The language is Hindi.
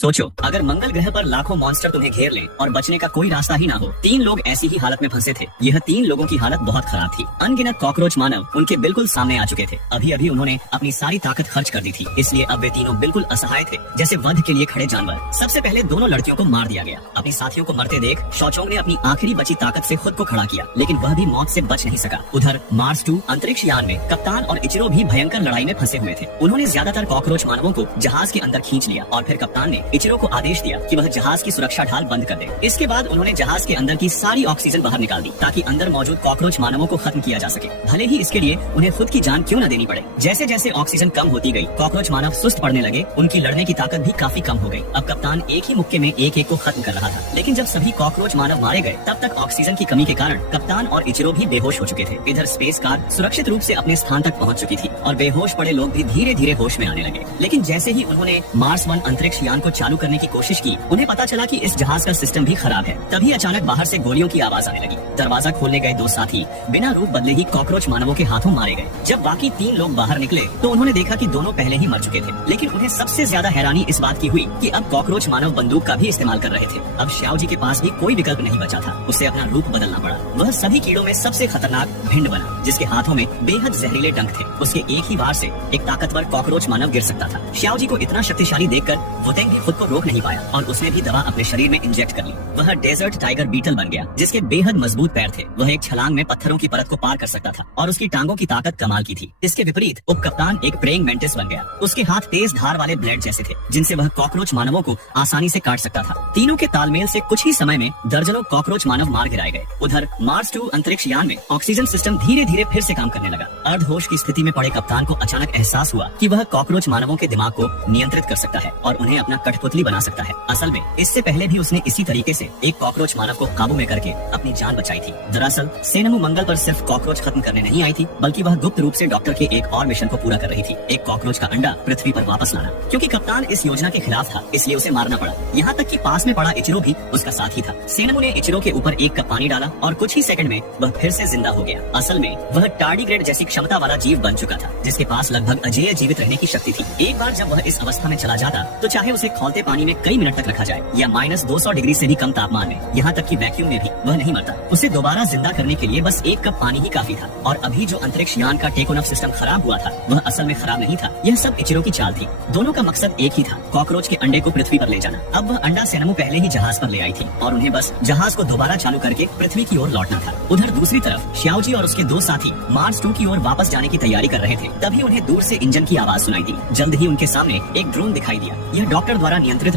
सोचो, अगर मंगल ग्रह पर लाखों मॉन्स्टर तुम्हें घेर लें और बचने का कोई रास्ता ही ना हो। 3 लोग ऐसी ही हालत में फंसे थे। यह 3 लोगों की हालत बहुत खराब थी। अनगिनत कॉकरोच मानव उनके बिल्कुल सामने आ चुके थे। अभी अभी उन्होंने अपनी सारी ताकत खर्च कर दी थी, इसलिए अब वे तीनों बिल्कुल असहाय थे, जैसे वध के लिए खड़े जानवर। सबसे पहले दोनों लड़कियों को मार दिया गया। अपनी साथियों को मरते देख शौचोंग ने अपनी आखिरी बची ताकत से खुद को खड़ा किया, लेकिन वह भी मौत से बच नहीं सका। उधर मार्स 2 अंतरिक्ष यान में कप्तान और इचिरो भी भयंकर लड़ाई में फंसे हुए थे। उन्होंने ज्यादातर कॉकरोच मानवों को जहाज के अंदर खींच लिया और फिर कप्तान ने इचिरो को आदेश दिया कि वह जहाज की सुरक्षा ढाल बंद कर दे। इसके बाद उन्होंने जहाज के अंदर की सारी ऑक्सीजन बाहर निकाल दी, ताकि अंदर मौजूद कॉकरोच मानवों को खत्म किया जा सके, भले ही इसके लिए उन्हें खुद की जान क्यों न देनी पड़े। जैसे जैसे ऑक्सीजन कम होती गई, कॉकरोच मानव सुस्त पड़ने लगे। उनकी लड़ने की ताकत भी काफी कम हो गई। अब कप्तान एक ही मुक्के में एक को खत्म कर रहा था, लेकिन जब सभी कॉकरोच मानव मारे गए, तब तक ऑक्सीजन की कमी के कारण कप्तान और इचिरो भी बेहोश हो चुके थे। इधर स्पेस कार सुरक्षित रूप से अपने स्थान तक पहुंच चुकी थी और बेहोश पड़े लोग भी धीरे धीरे होश में आने लगे। लेकिन जैसे ही उन्होंने मार्स 1 अंतरिक्ष यान को चालू करने की कोशिश की, उन्हें पता चला कि इस जहाज का सिस्टम भी खराब है। तभी अचानक बाहर से गोलियों की आवाज आने लगी। दरवाजा खोलने गए 2 साथी बिना रूप बदले ही कॉकरोच मानवों के हाथों मारे गए। जब बाकी 3 लोग बाहर निकले तो उन्होंने देखा कि दोनों पहले ही मर चुके थे। लेकिन उन्हें सबसे ज्यादा हैरानी इस बात की हुई कि अब कॉकरोच मानव बंदूक का भी इस्तेमाल कर रहे थे। अब श्याओ जी के पास भी कोई विकल्प नहीं बचा था, उसे अपना रूप बदलना पड़ा। वह सभी कीड़ों में सबसे खतरनाक भिंड बना, जिसके हाथों में बेहद जहरीले डंक थे। उसके एक ही वार से एक ताकतवर कॉकरोच मानव गिर सकता था। श्याओ जी को इतना शक्तिशाली देखकर वुतेंग भी खुद को रोक नहीं पाया और उसने भी दवा अपने शरीर में इंजेक्ट कर ली। वह डेजर्ट टाइगर बीटल बन गया, जिसके बेहद मजबूत पैर थे। वह एक छलांग में पत्थरों की परत को पार कर सकता था और उसकी टांगों की ताकत कमाल की थी। इसके विपरीत उप कप्तान एक प्रेइंग मेंटिस बन गया। उसके हाथ तेज धार वाले ब्लेड जैसे थे, जिनसे वह कॉकरोच मानवों को आसानी से काट सकता था। तीनों के तालमेल से कुछ ही समय में दर्जनों कॉकरोच मानव मार गिराए गए। उधर मार्स 2 अंतरिक्ष यान में ऑक्सीजन सिस्टम धीरे धीरे फिर से काम करने लगा। अर्धहोश की स्थिति में पड़े कप्तान को अचानक एहसास हुआ कि वह कॉकरोच मानवों के दिमाग को नियंत्रित कर सकता है और उन्हें अपना कठपुतली बना सकता है। असल में इससे पहले भी उसने इसी तरीके से एक कॉकरोच मानव को काबू में करके अपनी जान बचाई थी। दरअसल सेनमू मंगल पर सिर्फ कॉकरोच खत्म करने नहीं आई थी, बल्कि वह गुप्त रूप से डॉक्टर के एक और मिशन को पूरा कर रही थी, एक कॉकरोच का अंडा पृथ्वी पर वापस लाना। क्योंकि कप्तान इस योजना के खिलाफ था, इसलिए उसे मारना पड़ा। यहाँ तक कि पास में पड़ा इचिरो भी उसका साथी था। सेनमू ने इचिरो के ऊपर 1 कप पानी डाला और कुछ ही सेकंड में वह फिर से जिंदा हो गया। असल में वह टार्डिग्रेड जैसी क्षमता वाला जीव बन चुका था, जिसके पास लगभग अजेय जीवित रहने की शक्ति थी। एक बार जब वह इस अवस्था में चला जाता, तो चाहे उसे खौलते पानी में कई मिनट तक रखा जाए या -200 डिग्री से भी कम तापमान में, यहाँ तक कि वैक्यूम में भी, वह नहीं मरता। उसे दोबारा जिंदा करने के लिए बस 1 कप पानी ही काफी था। और अभी जो अंतरिक्ष यान का टेकोनफ सिस्टम खराब हुआ था, वह असल में खराब नहीं था। यह सब इचिरो की चाल थी। दोनों का मकसद एक ही था, कॉकरोच के अंडे को पृथ्वी पर ले जाना। अब वह अंडा सेनमू पहले ही जहाज पर ले आई थी और उन्हें बस जहाज को दोबारा चालू करके पृथ्वी की ओर लौटना था। उधर दूसरी तरफ श्याओ जी और उसके 2 साथी मार्स 2 की ओर वापस जाने की तैयारी कर रहे थे। तभी उन्हें दूर से इंजन की आवाज सुनाई दी। जल्द ही उनके सामने एक ड्रोन दिखाई दिया। यह डॉक्टर द्वारा नियंत्रित